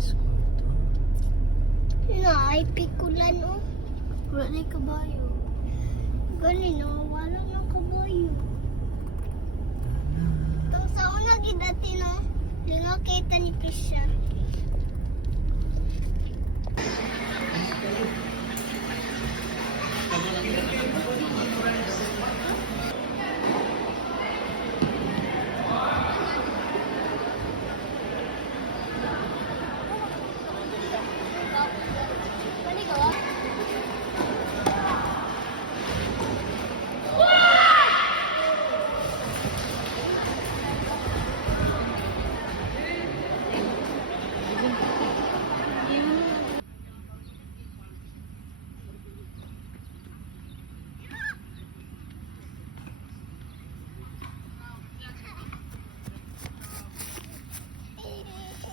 School to. Na, ay pikulan o. Wala na yung kabayo. Ganin o, wala ng kabayo. Itong sa una gidati no, di nga kita ni Pisha.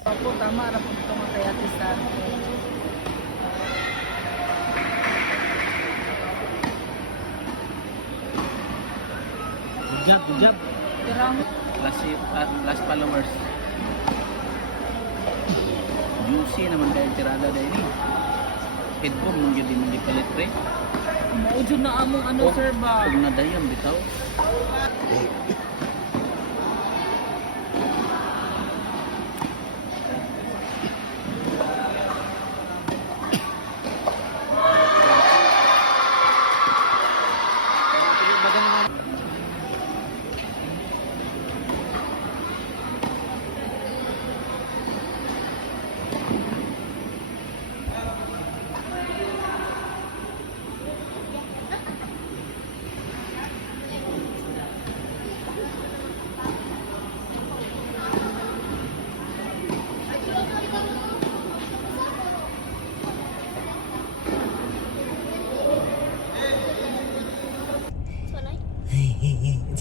Opo, tama. Harap po ito mga kayatisan. Good job, good job. Last followers. Juicy naman kayo tirada dahil eh. Headphone mong yun din palit pre. Maudyo na among ano sir ba? Huwag na dayang bitaw.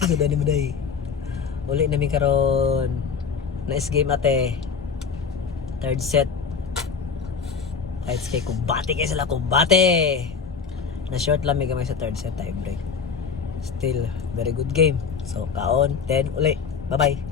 Sino dani mo day? Uli namin karon. Nice game ate. Third set. Kahit kay kumbate kayo sila kumbate. Na short lang may gamay sa third set time break. Still very good game. So kaon 10 uli. Bye bye.